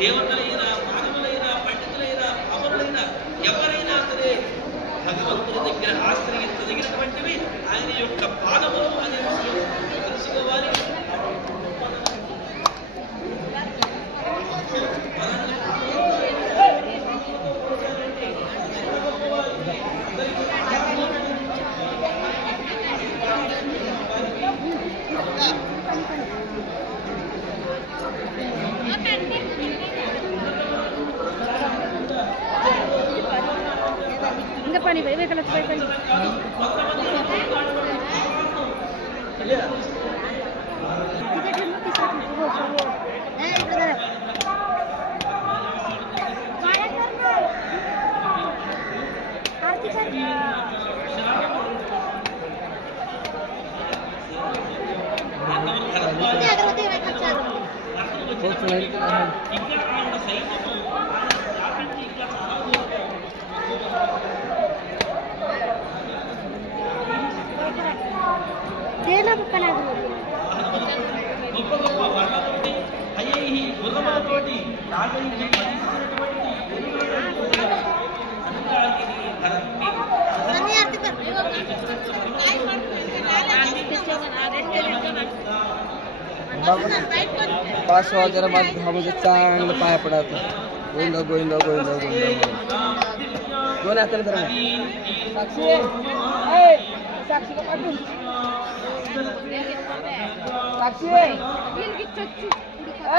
దేవతలైనా మానవులైనా పండితులైనా అమరులైనా ఎవరైనా సరే భగవంతుని దగ్గర ఆశ్రయించదగినటువంటివి ఆయన యొక్క పాదములు అనే విషయం తెలుసుకోవాలి. Pani, baby, kalau coba pani. Dia bukan aku. గొప్ప గొప్ప వర్ణముని అయ్యి గుర్రములతోటి నాగలిని మదిస్తున్నటువంటి पास हो जरा बात हम जो चांद पाया पड़ा था गोइंदा गोइंदा गोइंदा गोइंदा गोना आते ना साक्षी ए साक्षी को काटूं साक्षी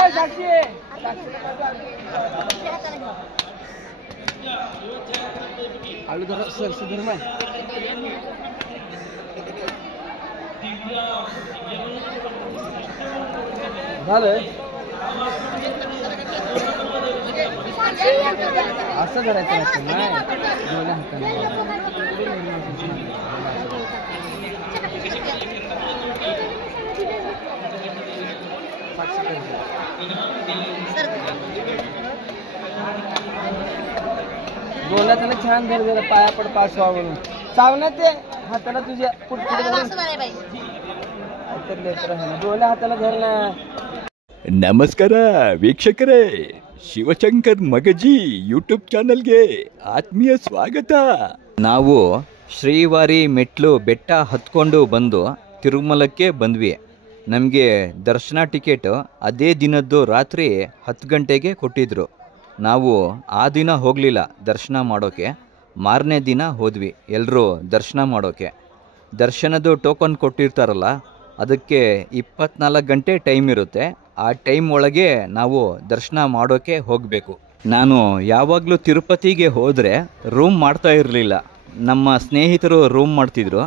ए साक्षी आलू धर सर सुधर में झालं असं करायचं नसतं नाही दोन्ही हाताने दोन्ही हाताने छान धर जरा पाया पड पाच व्हा म्हणून चावण्यात ते हाताला तुझ्या पुढे दोन्ही हाताला धर ना. ನಮಸ್ಕಾರ ವೀಕ್ಷಕರೇ, ಶಿವಶಂಕರ್ ಮಗಜಿ ಯೂಟ್ಯೂಬ್ ಚಾನಲ್ಗೆ ಆತ್ಮೀಯ ಸ್ವಾಗತ. ನಾವು ಶ್ರೀವಾರಿ ಮೆಟ್ಲು ಬೆಟ್ಟ ಹತ್ಕೊಂಡು ಬಂದು ತಿರುಮಲಕ್ಕೆ ಬಂದ್ವಿ. ನಮಗೆ ದರ್ಶನ ಟಿಕೆಟ್ ಅದೇ ದಿನದ್ದು ರಾತ್ರಿ 10 ಗಂಟೆಗೆ ಕೊಟ್ಟಿದ್ರು. ನಾವು ಆ ದಿನ ಹೋಗಲಿಲ್ಲ ದರ್ಶನ ಮಾಡೋಕ್ಕೆ, ಮಾರನೇ ದಿನ ಹೋದ್ವಿ ಎಲ್ಲರೂ ದರ್ಶನ ಮಾಡೋಕ್ಕೆ. ದರ್ಶನದ್ದು ಟೋಕನ್ ಕೊಟ್ಟಿರ್ತಾರಲ್ಲ, ಅದಕ್ಕೆ 24 ಗಂಟೆ ಟೈಮ್ ಇರುತ್ತೆ. ಆ ಟೈಮ್ ಒಳಗೆ ನಾವು ದರ್ಶನ ಮಾಡೋಕ್ಕೆ ಹೋಗಬೇಕು. ನಾನು ಯಾವಾಗಲೂ ತಿರುಪತಿಗೆ ಹೋದರೆ ರೂಮ್ ಮಾಡ್ತಾ ಇರಲಿಲ್ಲ, ನಮ್ಮ ಸ್ನೇಹಿತರು ರೂಮ್ ಮಾಡ್ತಿದ್ರು.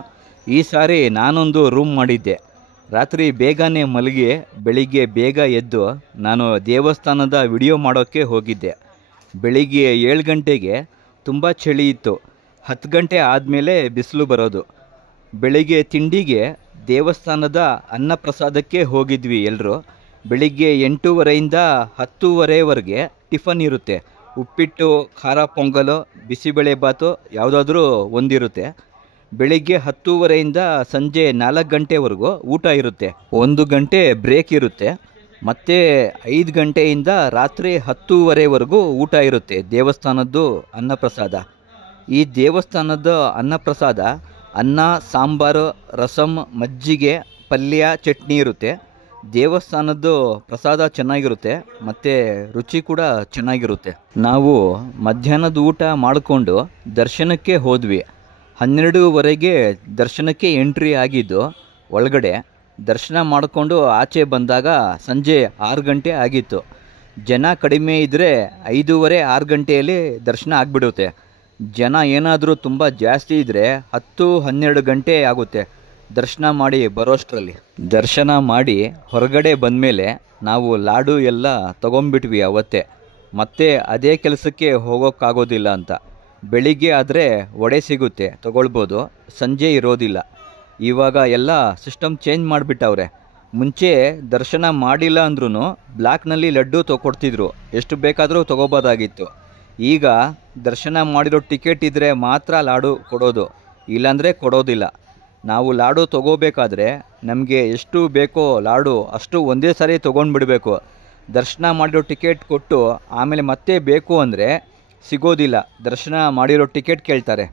ಈ ಸಾರಿ ನಾನೊಂದು ರೂಮ್ ಮಾಡಿದ್ದೆ. ರಾತ್ರಿ ಬೇಗನೆ ಮಲಗಿ ಬೆಳಿಗ್ಗೆ ಬೇಗ ಎದ್ದು ನಾನು ದೇವಸ್ಥಾನದ ವಿಡಿಯೋ ಮಾಡೋಕ್ಕೆ ಹೋಗಿದ್ದೆ. ಬೆಳಿಗ್ಗೆ 7 ಗಂಟೆಗೆ ತುಂಬ ಚಳಿ ಇತ್ತು. 10 ಗಂಟೆ ಆದಮೇಲೆ ಬಿಸಿಲು ಬರೋದು. ಬೆಳಿಗ್ಗೆ ತಿಂಡಿಗೆ ದೇವಸ್ಥಾನದ ಅನ್ನಪ್ರಸಾದಕ್ಕೆ ಹೋಗಿದ್ವಿ ಎಲ್ಲರೂ. ಬೆಳಿಗ್ಗೆ 8:30ಯಿಂದ 10:30ವರೆಗೆ ಟಿಫನ್ ಇರುತ್ತೆ. ಉಪ್ಪಿಟ್ಟು, ಖಾರ ಪೊಂಗಲು, ಬಿಸಿಬೇಳೆ ಬಾತು ಯಾವುದಾದ್ರೂ ಒಂದಿರುತ್ತೆ. ಬೆಳಿಗ್ಗೆ 10:30ಯಿಂದ ಸಂಜೆ 4 ಗಂಟೆವರೆಗೂ ಊಟ ಇರುತ್ತೆ. 1 ಗಂಟೆ ಬ್ರೇಕ್ ಇರುತ್ತೆ. ಮತ್ತು 5 ಗಂಟೆಯಿಂದ ರಾತ್ರಿ 10:30ವರೆಗೂ ಊಟ ಇರುತ್ತೆ ದೇವಸ್ಥಾನದ್ದು ಅನ್ನಪ್ರಸಾದ. ಈ ದೇವಸ್ಥಾನದ ಅನ್ನಪ್ರಸಾದ ಅನ್ನ, ಸಾಂಬಾರು, ರಸಂ, ಮಜ್ಜಿಗೆ, ಪಲ್ಯ, ಚಟ್ನಿ ಇರುತ್ತೆ. ದೇವಸ್ಥಾನದ್ದು ಪ್ರಸಾದ ಚೆನ್ನಾಗಿರುತ್ತೆ ಮತ್ತು ರುಚಿ ಕೂಡ ಚೆನ್ನಾಗಿರುತ್ತೆ. ನಾವು ಮಧ್ಯಾಹ್ನದ ಊಟ ಮಾಡಿಕೊಂಡು ದರ್ಶನಕ್ಕೆ ಹೋದ್ವಿ. 12:30ಗೆ ದರ್ಶನಕ್ಕೆ ಎಂಟ್ರಿ ಆಗಿದ್ದು. ಒಳಗಡೆ ದರ್ಶನ ಮಾಡಿಕೊಂಡು ಆಚೆ ಬಂದಾಗ ಸಂಜೆ 6 ಗಂಟೆ ಆಗಿತ್ತು. ಜನ ಕಡಿಮೆ ಇದ್ದರೆ 5:30, 6 ಗಂಟೆಯಲ್ಲಿ ದರ್ಶನ ಆಗಿಬಿಡುತ್ತೆ. ಜನ ಏನಾದರೂ ತುಂಬ ಜಾಸ್ತಿ ಇದ್ದರೆ 10-12 ಗಂಟೆ ಆಗುತ್ತೆ ದರ್ಶನ ಮಾಡಿ ಬರೋಷ್ಟರಲ್ಲಿ. ದರ್ಶನ ಮಾಡಿ ಹೊರಗಡೆ ಬಂದಮೇಲೆ ನಾವು ಲಾಡು ಎಲ್ಲ ತೊಗೊಂಬಿಟ್ವಿ ಅವತ್ತೇ. ಮತ್ತೆ ಅದೇ ಕೆಲಸಕ್ಕೆ ಹೋಗೋಕ್ಕಾಗೋದಿಲ್ಲ ಅಂತ. ಬೆಳಿಗ್ಗೆ ಆದರೆ ವಡೆ ಸಿಗುತ್ತೆ, ತೊಗೊಳ್ಬೋದು, ಸಂಜೆ ಇರೋದಿಲ್ಲ. ಇವಾಗ ಎಲ್ಲ ಸಿಸ್ಟಮ್ ಚೇಂಜ್ ಮಾಡಿಬಿಟ್ಟವ್ರೆ. ಮುಂಚೆ ದರ್ಶನ ಮಾಡಿಲ್ಲ ಅಂದ್ರೂ ಬ್ಲ್ಯಾಕ್ನಲ್ಲಿ ಲಡ್ಡು ತೊಗೊಡ್ತಿದ್ರು, ಎಷ್ಟು ಬೇಕಾದರೂ ತೊಗೋಬೋದಾಗಿತ್ತು. ಈಗ ದರ್ಶನ ಮಾಡಿರೋ ಟಿಕೆಟ್ ಇದ್ದರೆ ಮಾತ್ರ ಲಾಡು ಕೊಡೋದು, ಇಲ್ಲಾಂದರೆ ಕೊಡೋದಿಲ್ಲ. ನಾವು ಲಾಡು ತೊಗೋಬೇಕಾದ್ರೆ ನಮಗೆ ಎಷ್ಟು ಬೇಕೋ ಲಾಡು ಅಷ್ಟು ಒಂದೇ ಸಾರಿ ತೊಗೊಂಡ್ಬಿಡಬೇಕು. ದರ್ಶನ ಮಾಡಿರೋ ಟಿಕೆಟ್ ಕೊಟ್ಟು ಆಮೇಲೆ ಮತ್ತೆ ಬೇಕು ಅಂದರೆ ಸಿಗೋದಿಲ್ಲ. ದರ್ಶನ ಮಾಡಿರೋ ಟಿಕೆಟ್ ಕೇಳ್ತಾರೆ.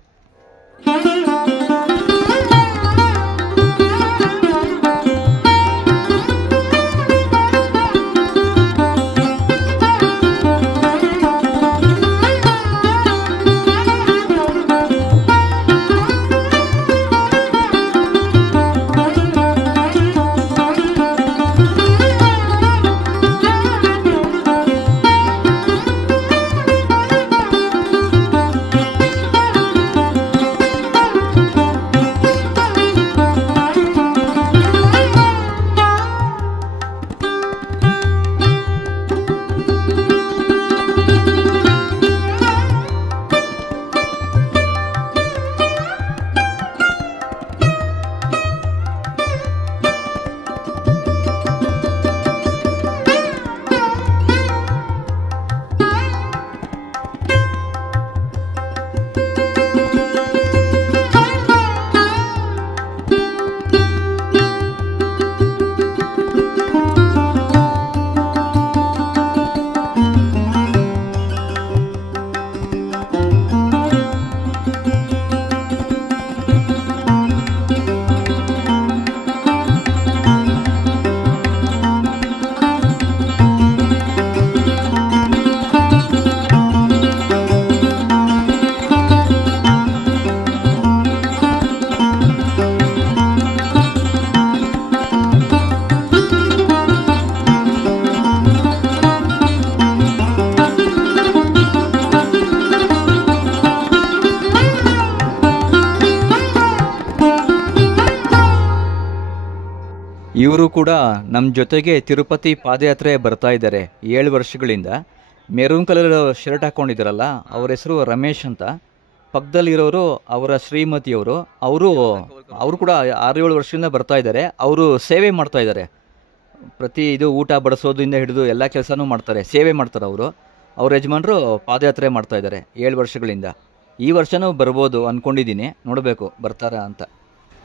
ಇವರು ಕೂಡ ನಮ್ಮ ಜೊತೆಗೆ ತಿರುಪತಿ ಪಾದಯಾತ್ರೆ ಬರ್ತಾ ಇದ್ದಾರೆ 7 ವರ್ಷಗಳಿಂದ. ಮೆರೂನ್ ಕಲರ್ ಶರ್ಟ್ ಹಾಕ್ಕೊಂಡಿದ್ದಾರಲ್ಲ, ಅವ್ರ ಹೆಸರು ರಮೇಶ್ ಅಂತ. ಪಕ್ಕದಲ್ಲಿರೋರು ಅವರ ಶ್ರೀಮತಿಯವರು. ಅವರು ಕೂಡ 6-7 ವರ್ಷದಿಂದ ಬರ್ತಾ ಇದ್ದಾರೆ. ಅವರು ಸೇವೆ ಮಾಡ್ತಾ ಇದ್ದಾರೆ. ಪ್ರತಿ ಇದು ಊಟ ಬಡಿಸೋದ್ರಿಂದ ಹಿಡಿದು ಎಲ್ಲ ಕೆಲಸನೂ ಮಾಡ್ತಾರೆ, ಸೇವೆ ಮಾಡ್ತಾರೆ ಅವರು. ಅವ್ರ ಯಜಮಾನರು ಪಾದಯಾತ್ರೆ ಮಾಡ್ತಾ ಇದ್ದಾರೆ 7 ವರ್ಷಗಳಿಂದ. ಈ ವರ್ಷನೂ ಬರ್ಬೋದು ಅಂದ್ಕೊಂಡಿದ್ದೀನಿ, ನೋಡಬೇಕು ಬರ್ತಾರಾ ಅಂತ.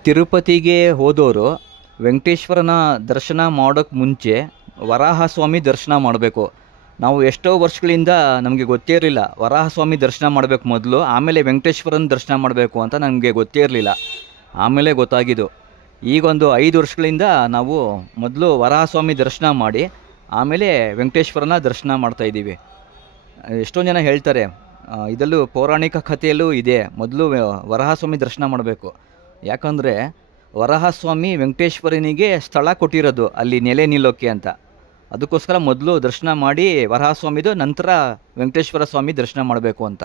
ತಿರುಪತಿಗೆ ಹೋದವರು ವೆಂಕಟೇಶ್ವರನ ದರ್ಶನ ಮಾಡೋಕ್ಕೆ ಮುಂಚೆ ವರಾಹಸ್ವಾಮಿ ದರ್ಶನ ಮಾಡಬೇಕು. ನಾವು ಎಷ್ಟೋ ವರ್ಷಗಳಿಂದ ನಮಗೆ ಗೊತ್ತೇ ಇರಲಿಲ್ಲ, ವರಾಹಸ್ವಾಮಿ ದರ್ಶನ ಮಾಡಬೇಕು ಮೊದಲು, ಆಮೇಲೆ ವೆಂಕಟೇಶ್ವರನ ದರ್ಶನ ಮಾಡಬೇಕು ಅಂತ ನನಗೆ ಗೊತ್ತೇ ಇರಲಿಲ್ಲ. ಆಮೇಲೆ ಗೊತ್ತಾಗಿದ್ದು. ಈಗೊಂದು 5 ವರ್ಷಗಳಿಂದ ನಾವು ಮೊದಲು ವರಾಹಸ್ವಾಮಿ ದರ್ಶನ ಮಾಡಿ ಆಮೇಲೆ ವೆಂಕಟೇಶ್ವರನ ದರ್ಶನ ಮಾಡ್ತಾಯಿದ್ದೀವಿ. ಎಷ್ಟೊಂದು ಜನ ಹೇಳ್ತಾರೆ, ಇದರಲ್ಲೂ ಪೌರಾಣಿಕ ಕಥೆಯಲ್ಲೂ ಇದೆ, ಮೊದಲು ವರಾಹಸ್ವಾಮಿ ದರ್ಶನ ಮಾಡಬೇಕು. ಯಾಕಂದರೆ ವರಾಹಸ್ವಾಮಿ ವೆಂಕಟೇಶ್ವರನಿಗೆ ಸ್ಥಳ ಕೊಟ್ಟಿರೋದು ಅಲ್ಲಿ ನೆಲೆ ನಿಲ್ಲೋಕ್ಕೆ ಅಂತ. ಅದಕ್ಕೋಸ್ಕರ ಮೊದಲು ದರ್ಶನ ಮಾಡಿ ವರಾಹಸ್ವಾಮಿದು, ನಂತರ ವೆಂಕಟೇಶ್ವರ ಸ್ವಾಮಿ ದರ್ಶನ ಮಾಡಬೇಕು ಅಂತ.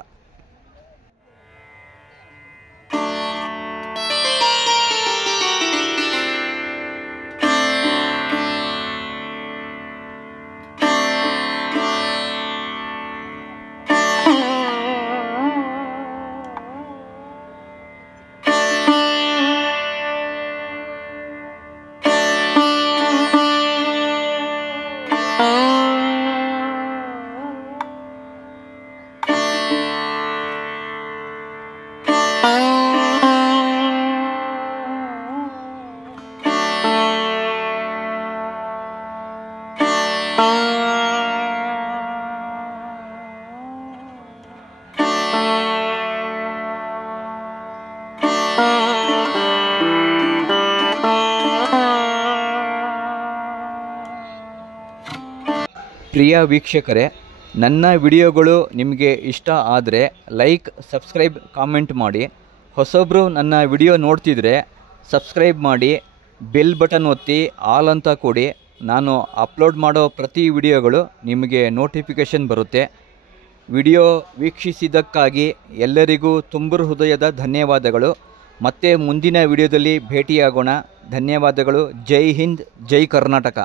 ಪ್ರಿಯ ವೀಕ್ಷಕರೇ, ನನ್ನ ವಿಡಿಯೋಗಳು ನಿಮಗೆ ಇಷ್ಟ ಆದರೆ ಲೈಕ್, ಸಬ್ಸ್ಕ್ರೈಬ್, ಕಾಮೆಂಟ್ ಮಾಡಿ. ಹೊಸೊಬ್ಬರು ನನ್ನ ವಿಡಿಯೋ ನೋಡ್ತಿದ್ರೆ ಸಬ್ಸ್ಕ್ರೈಬ್ ಮಾಡಿ, ಬೆಲ್ ಬಟನ್ ಒತ್ತಿ ಆಲ್ ಅಂತ ಕೊಡಿ. ನಾನು ಅಪ್ಲೋಡ್ ಮಾಡೋ ಪ್ರತಿ ವಿಡಿಯೋಗಳು ನಿಮಗೆ ನೋಟಿಫಿಕೇಷನ್ ಬರುತ್ತೆ. ವಿಡಿಯೋ ವೀಕ್ಷಿಸಿದ್ದಕ್ಕಾಗಿ ಎಲ್ಲರಿಗೂ ತುಂಬ ಹೃದಯದ ಧನ್ಯವಾದಗಳು. ಮತ್ತೆ ಮುಂದಿನ ವಿಡಿಯೋದಲ್ಲಿ ಭೇಟಿಯಾಗೋಣ. ಧನ್ಯವಾದಗಳು. ಜೈ ಹಿಂದ್, ಜೈ ಕರ್ನಾಟಕ.